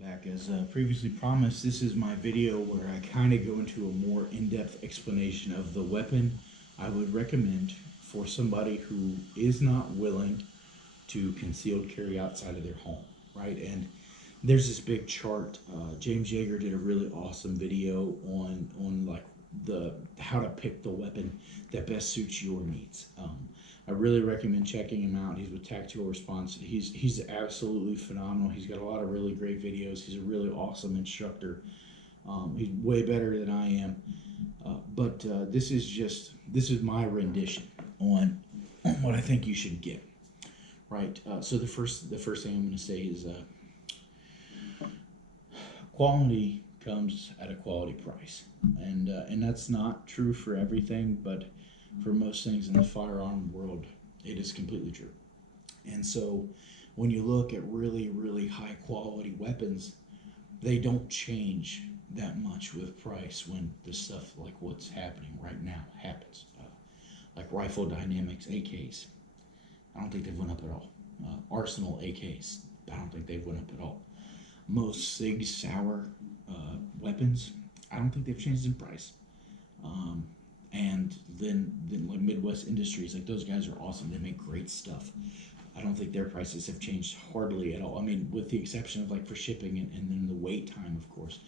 Back as previously promised, this is my video where I kind of go into a more in-depth explanation of the weapon I would recommend for somebody who is not willing to concealed carry outside of their home, right? And there's this big chart. James Yeager did a really awesome video on like the how to pick the weapon that best suits your needs. I really recommend checking him out. He's with Tactical Response. He's absolutely phenomenal. He's got a lot of really great videos. He's a really awesome instructor. He's way better than I am. But this is my rendition on what I think you should get. Right. So the first thing I'm going to say is quality comes at a quality price, and that's not true for everything, but for most things in the firearm world, it is completely true. And so, when you look at really high quality weapons, they don't change that much with price when the stuff like what's happening right now happens. Like Rifle Dynamics AKs, I don't think they've went up at all. Arsenal AKs, I don't think they've went up at all. Most Sig Sauer weapons, I don't think they've changed in price. And then like Midwest Industries, like those guys are awesome. They make great stuff. I don't think their prices have changed hardly at all. I mean, with the exception of like for shipping and then the wait time, of course.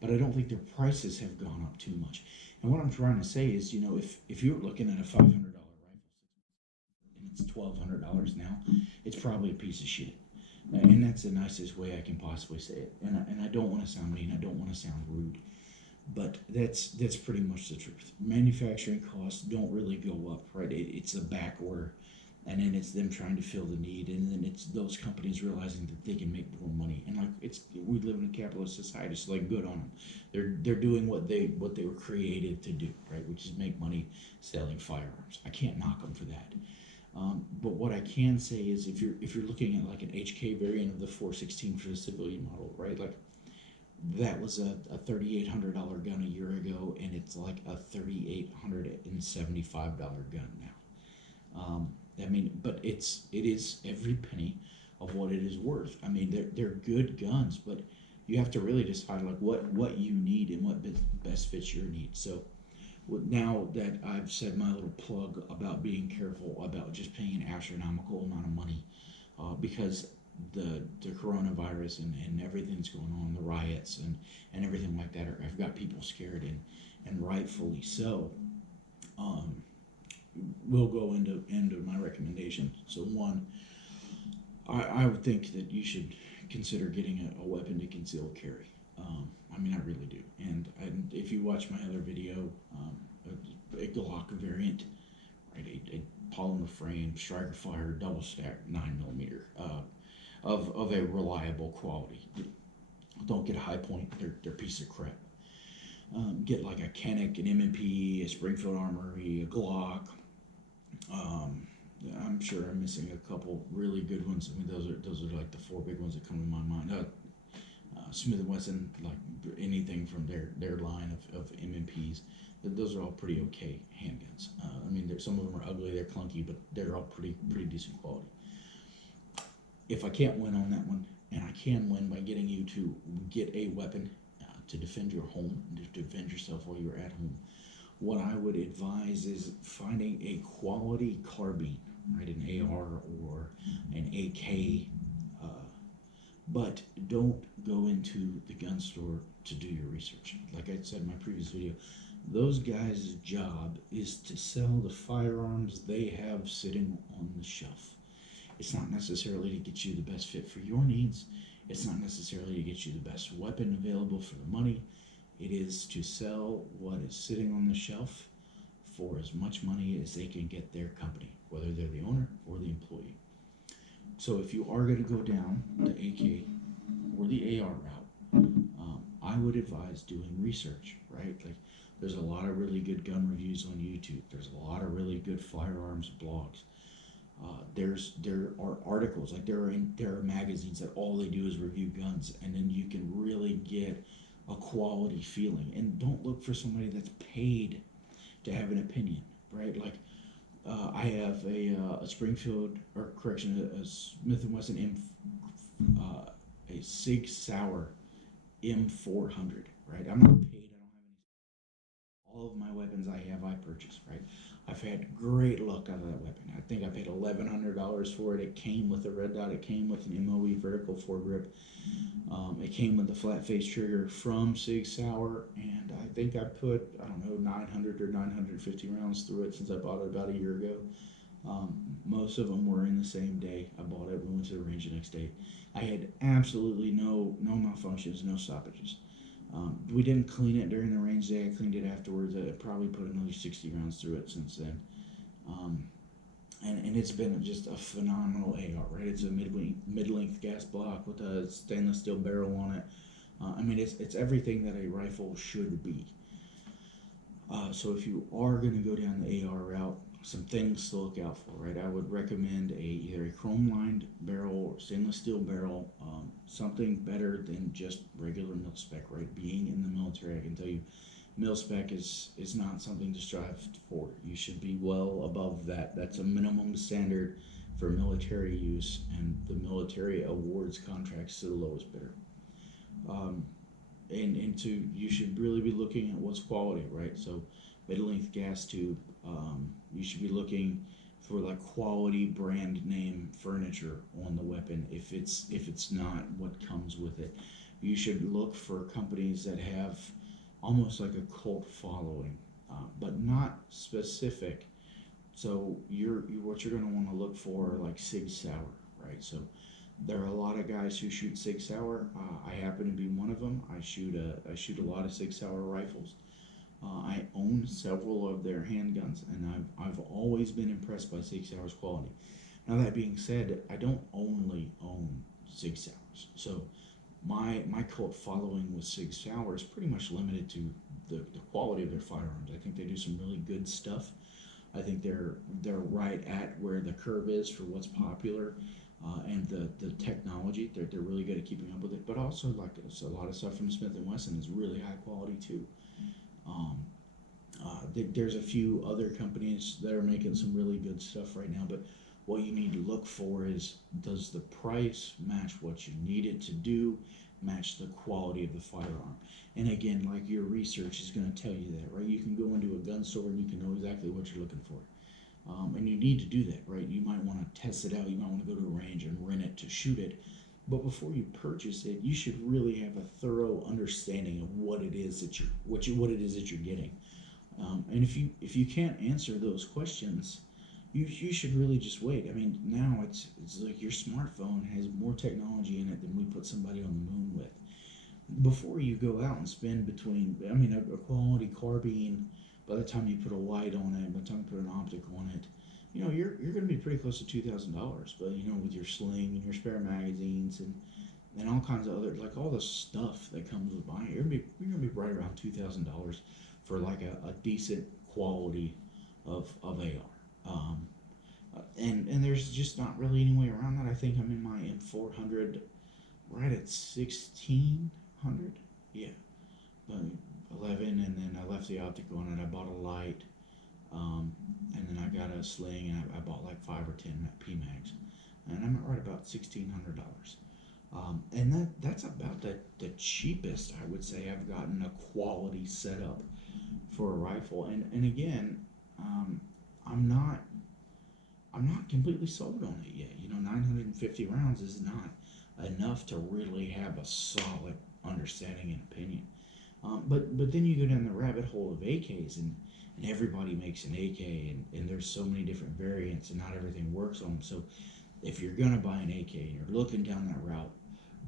But I don't think their prices have gone up too much. And what I'm trying to say is, you know, if you're looking at a $500 rifle and it's $1,200 now, it's probably a piece of shit. And that's the nicest way I can possibly say it. And I don't want to sound mean. I don't want to sound rude. But that's pretty much the truth. Manufacturing costs don't really go up, right? It's a back order, and then it's them trying to fill the need, and then it's those companies realizing that they can make more money. And like we live in a capitalist society, so like good on them. They're doing what they were created to do, right? Which is make money selling firearms. I can't knock them for that. But what I can say is if you're looking at like an HK variant of the 416 for the civilian model, right? Like that was a $3,800 gun a year ago, and it's like a $3,875 gun now. I mean, but it is every penny of what it is worth. I mean, they're good guns, but you have to really decide like what you need and what best fits your needs. So now that I've said my little plug about being careful about just paying an astronomical amount of money, because the coronavirus and everything's going on, the riots and everything like that have got people scared and rightfully so. Um, we'll go into my recommendation. So one, I would think that you should consider getting a weapon to conceal carry. I mean, I really do. And if you watch my other video, a Glock variant, right, a polymer frame, striker fire, double stack 9mm. Of a reliable quality. Don't get a high point; they're a piece of crap. Get like a Canik, an M&P, a Springfield Armory, a Glock. Um, I'm sure I'm missing a couple really good ones. I mean, those are like the four big ones that come to my mind. Smith and Wesson, like anything from their line of M&Ps. Those are all pretty okay handguns. I mean, some of them are ugly, they're clunky, but they're all pretty decent quality. If I can't win on that one, and I can win by getting you to get a weapon to defend your home, to defend yourself while you're at home, what I would advise is finding a quality carbine, right, an AR or an AK, but don't go into the gun store to do your research. Like I said in my previous video, those guys' job is to sell the firearms they have sitting on the shelf. It's not necessarily to get you the best fit for your needs. It's not necessarily to get you the best weapon available for the money. It is to sell what is sitting on the shelf for as much money as they can get their company, whether they're the owner or the employee. So if you are going to go down the AK or the AR route, I would advise doing research, right? Like there's a lot of really good gun reviews on YouTube. There's a lot of really good firearms blogs. There are articles, like there are magazines that all they do is review guns, and then you can really get a quality feeling. And don't look for somebody that's paid to have an opinion, right? Like I have a Springfield, or correction, a Smith and Wesson M, a Sig Sauer M400, right? I'm not paid. I don't have any. All of my weapons I purchased, right? I've had great luck out of that weapon. I think I paid $1,100 for it. It came with a red dot. It came with an MOE vertical foregrip. It came with the flat face trigger from Sig Sauer, and I think I put, I don't know, 900 or 950 rounds through it since I bought it about a year ago. Most of them were in the same day. I bought it. We went to the range the next day. I had absolutely no malfunctions, no stoppages. We didn't clean it during the range day. I cleaned it afterwards. I probably put another 60 rounds through it since then. Um, and it's been just a phenomenal AR, right? It's a mid-length gas block with a stainless steel barrel on it. I mean, it's everything that a rifle should be. So if you are going to go down the AR route, some things to look out for, right? I would recommend either a chrome-lined barrel or stainless steel barrel, something better than just regular mil spec, right? Being in the military, I can tell you, mil spec is not something to strive for. You should be well above that. That's a minimum standard for military use, and the military awards contracts to the lowest bidder. Um, you should really be looking at what's quality, right? So mid-length gas tube. You should be looking for like quality brand name furniture on the weapon. If it's not what comes with it, you should look for companies that have almost like a cult following, but not specific. So what you're going to want to look for are like Sig Sauer, right? So there are a lot of guys who shoot Sig Sauer. I happen to be one of them. I shoot a lot of Sig Sauer rifles. I own several of their handguns, and I've always been impressed by Sig Sauer's quality. Now that being said, I don't only own Sig Sauers, so my cult following with Sig Sauer is pretty much limited to the quality of their firearms. I think they do some really good stuff. I think they're right at where the curve is for what's popular, and the technology. They're really good at keeping up with it. But also, like a lot of stuff from Smith and Wesson is really high quality too. Um, there's a few other companies that are making some really good stuff right now, but what you need to look for is, does the price match what you need it to do, match the quality of the firearm? And again, like, your research is going to tell you that, right? You can go into a gun store and you can know exactly what you're looking for. And you need to do that, right? You might want to test it out. You might want to go to a range and rent it to shoot it. But before you purchase it, you should really have a thorough understanding of what it is that you're getting. And if you can't answer those questions, you should really just wait. I mean, now it's like your smartphone has more technology in it than we put somebody on the moon with. Before you go out and spend a quality carbine, by the time you put a light on it, by the time you put an optic on it, you're going to be pretty close to $2,000. But with your sling and your spare magazines and all kinds of other, like, all the stuff that comes with buying, you're gonna be right around $2,000 for like a decent quality of AR. And there's just not really any way around that. I think I'm in my M400 right at 1,600. Yeah, but 11, and then I left the optic on it. I bought a light, and then I got a sling, and I bought like 5 or 10 PMags, and I'm at right about $1,600. And that's about the cheapest I would say I've gotten a quality setup for a rifle. And again, I'm not completely sold on it yet. 950 rounds is not enough to really have a solid understanding and opinion. But then you go down the rabbit hole of AKs, and everybody makes an AK, and there's so many different variants, and not everything works on them. So if you're gonna buy an AK and you're looking down that route,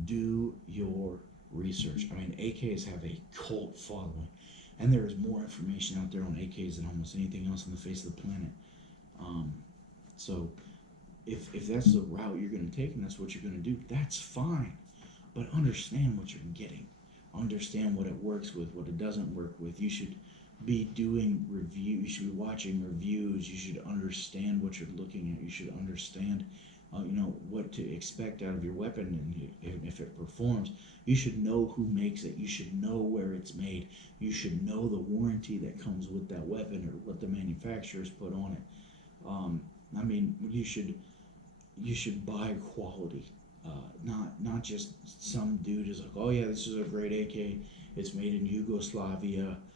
do your research. I mean, AKs have a cult following, and there is more information out there on AKs than almost anything else on the face of the planet. Um, so if that's the route you're going to take and that's what you're going to do, that's fine. But understand what you're getting. Understand what it works with, what it doesn't work with. You should be doing reviews. You should be watching reviews. You should understand what you're looking at. You should understand, what to expect out of your weapon, and if it performs. You should know who makes it. You should know where it's made. You should know the warranty that comes with that weapon, or what the manufacturers put on it. You should buy quality. Not just some dude is like, oh yeah, this is a great AK. It's made in Yugoslavia.